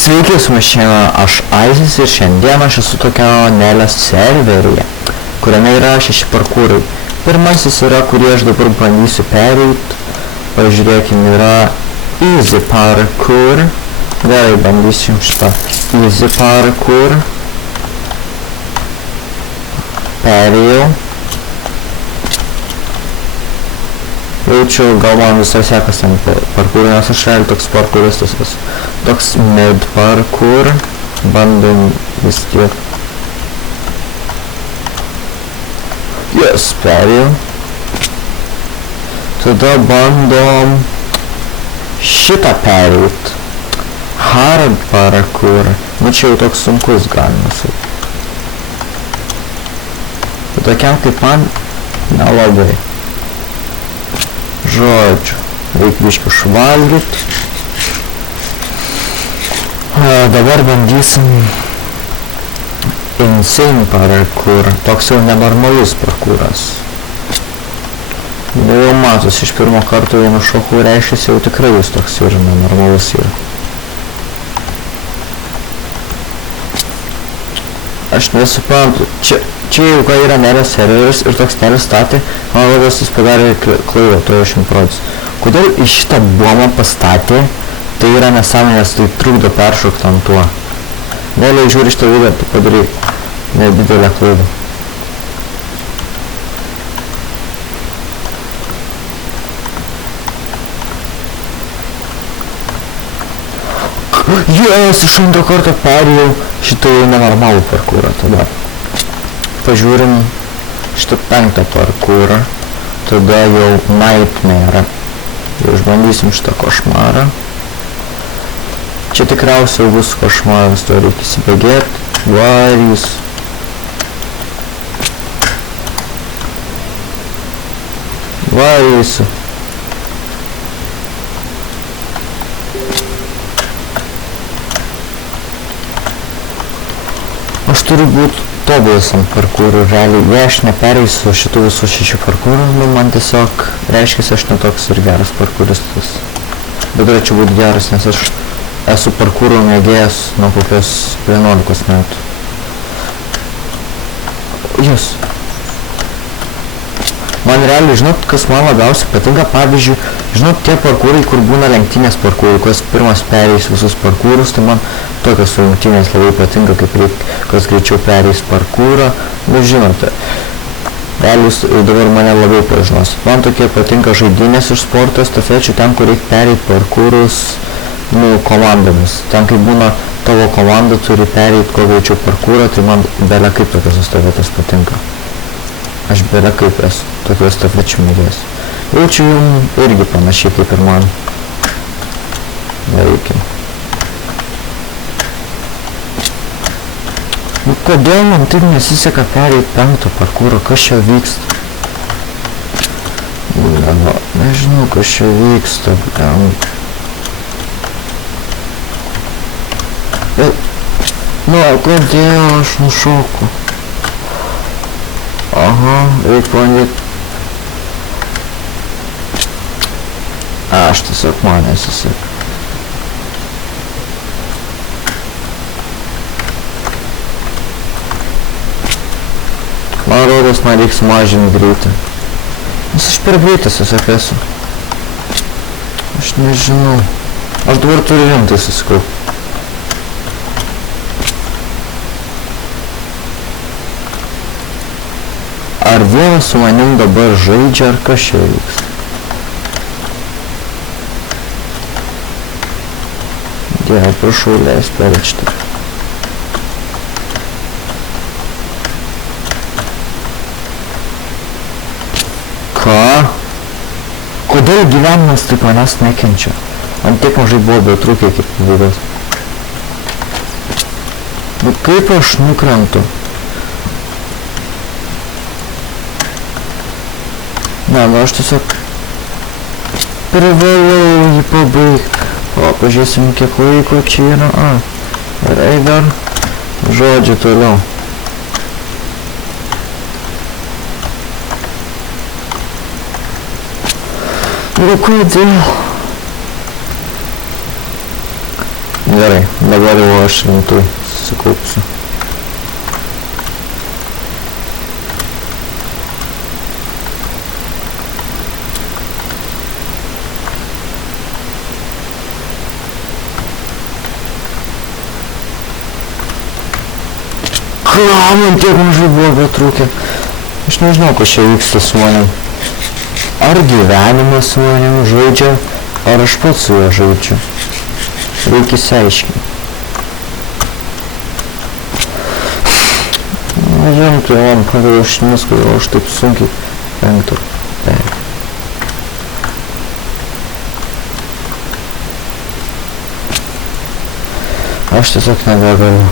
Sveiki, su manim šiandien aš Aizis ir šiandien aš esu tokio Nelės serveryje, kuriame yra 6 parkūrai. Pirmasis yra, kurį aš dabar bandysiu pereiti. Pažiūrėkim, yra Easy Parkour. Gerai, bandysiu šitą Easy Parkour. Perėjau. Jaučiu, gal man visai sekas ten parkūrų, nes aš realiai toks parkūristas esu. Toks mid parkour. Bandom vis tiek. Yes, perėjau. Tada bandom šitą pereit. Hard parkour. Nu čia jau toks sunkus galima sakyti. Tokiam kaip man nelabai. Žodžiu, reikia biškį užvalgyti. Dabar bandysim Insane parkour. Toks jau nenormalus parkūras. Jau matos, iš pirmo karto vienu šoku reiškis jau tikrai jis toks ir nenormalus yra. Aš nesuprantu. Čia jau ką yra Nelės serveris ir toks Nelės statė, man rodos jis padarė klaidą, to 100%. Kodėl į šitą bombą pastatė, tai yra nesąmonės, tai trukdo peršokti ant tuo. Nelė, žiūri šitą video, tu padarai nedidelę klaidą. Yes, iš antro karto perėjau šitą jau nenormalų parkūrą tada. Pažiūrim šitą 5 parkūrą, tada jau Nightmare. Jau išbandysim šitą košmarą. Čia tikriausiai bus košmaras, to reikia įsibėgėti. Varys. Varysiu. Aš turiu būti tobulas ant parkūrų, realiai, jei aš nepereisiu šitų visų 6 parkūrų, nu man tiesiog reiškia, aš netoks ir geras parkūristas. Bet turėčiau būti geras, nes aš esu parkūrų mėgėjas nuo kokios 11 metų. Jūs. Man realiai, žinot, kas man labiausiai patinka, pavyzdžiui, žinot, tie parkūrai, kur būna lenktynės parkūrai, kas pirmas pereis visus parkūrus, tai man tokios lenktynės labai patinka, kaip kas greičiau pereis parkūrą. Nu, žinote, realiai dabar mane labai pažinos. Man tokie patinka žaidynės iš sporto estafečių, ten, kur reikia pereiti parkūrus, nu, komandomis. Ten, kai būna tavo komanda turi pereiti kuo greičiau parkūrą, tai man belia kaip tokios estafetės patinka. Aš belia kaip esu tokių estafečių mėgėjas. Jaučiu jums irgi panašiai kaip ir man. Nereikia. Nu, kodėl man taip nesiseka pereiti 5 parkūrą? Kas čia vyksta? Nežinau, kas čia vyksta. Nu, kodėl aš nušoku? Aha, reikia bandyti. Aš tiesiog man nesiseka. Man rodos, man reikia sumažinti greitį. Nes aš per greitas tiesiog esu. Aš nežinau. Aš dabar turiu rimtai susikaupti. Ar vienas su manim dabar žaidžia, ar kas čia vyksta? Dieve, prašau, leis perėti šitą. Ką? Kodėl gyvenimas taip manęs nekenčia? Man tiek mažai buvo betrūkiai kaip pavydas. Nu kaip aš nukrentu? Ne, nu aš tiesiog privalau jį pabaigti. O, pažiūrėsim, kiek laiko čia yra. Gerai dar. Žodžiu toliau. Nu kodėl? Gerai, dabar jau aš rimtai susikaupsiu. Man tiek mažai buvo betrūkę. Aš nežinau, kas čia vyksta su manim. Ar gyvenimas su manim žaidžia, ar aš pats su juo žaidžiu. Reikia įsiaiškinti. Nežinau, tai man pradėjo šinius, kodėl aš taip sunkiai penktą. Aš tiesiog nebegaliu.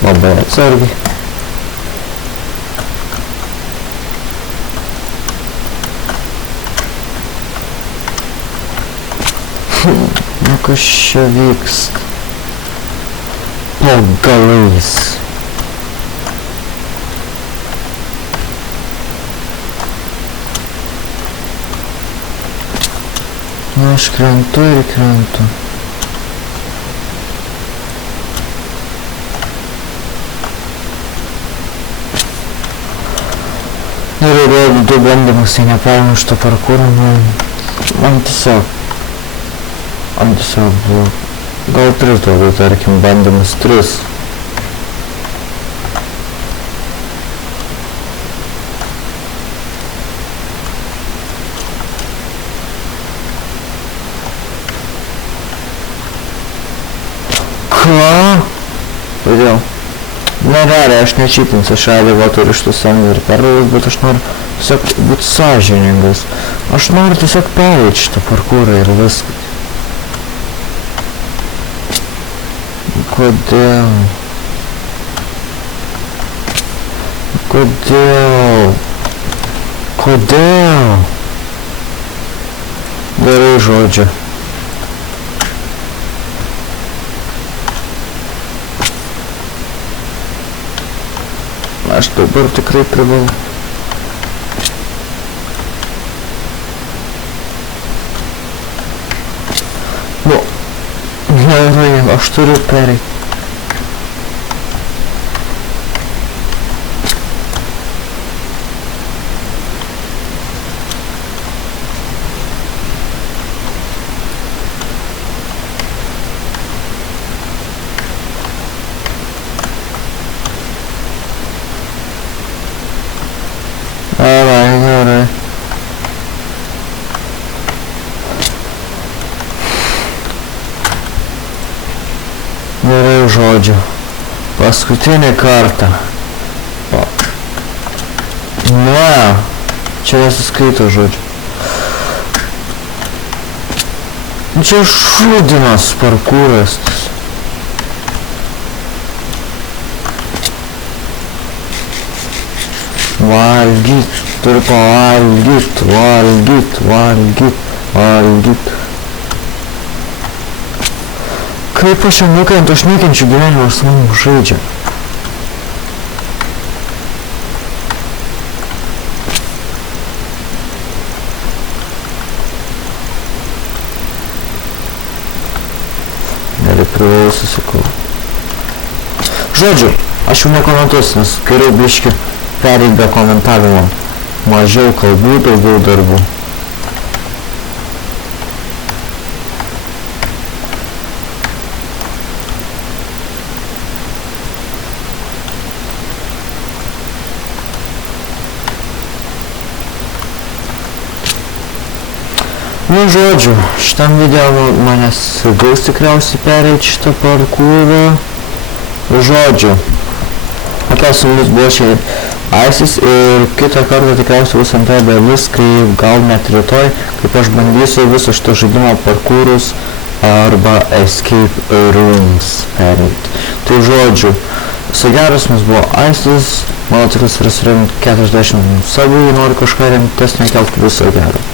Labai atsargiai. Nu kas čia vyksta? Po galais. Nu aš krentu ir krentu. Norėjau du bandymus, tai nepaėmiau šitą parkūrą, man tiesiog buvo, gal 3 daugiau, tarkim, bandymus 3. Ką? Kodėl? Nerealiai, aš nečytinsiu, aš realiai va turiu šitų samdų ir perlaidus, bet aš noriu tiesiog būti sąžiningas. Aš noriu tiesiog perėti šitą parkūrą ir viską. Kodėl? Kodėl? Kodėl? Gerai žodžiu. Aš dabar tikrai privalau. Nu, gerai, aš turiu pereiti. Gerai. Gerai žodžiu. Paskutinį kartą. Ne. Čia nesiskaito žodžiu. Čia šūdinas parkūras. Valgyt. Turiu pavalgyt, valgyt. Kaip aš čia nukentu, aš nekenčiu gyvenimą, aš su manim žaidžia. Neprivalau susikaupti. Žodžiu, aš jau nekomentuosiu, nes geriau biškį pereit be komentavimo. Mažiau kalbų, daugiau darbų. Nu žodžiu, šitam video manęs gaus tikriausiai pereit šitą parkūrą. Žodžiu, apie su mumis buvo čia Aisis ir kitą kartą tikriausiai bus antroji dalis, kai gal net rytoj, kaip aš bandysiu viso šito žaidimo parkūrus arba escape rooms pereit. Tai žodžiu, geras mums buvo Aisis, mano tikras yra surinkti 40 savų, noriu kažką rimtesnio kelt, viso gero.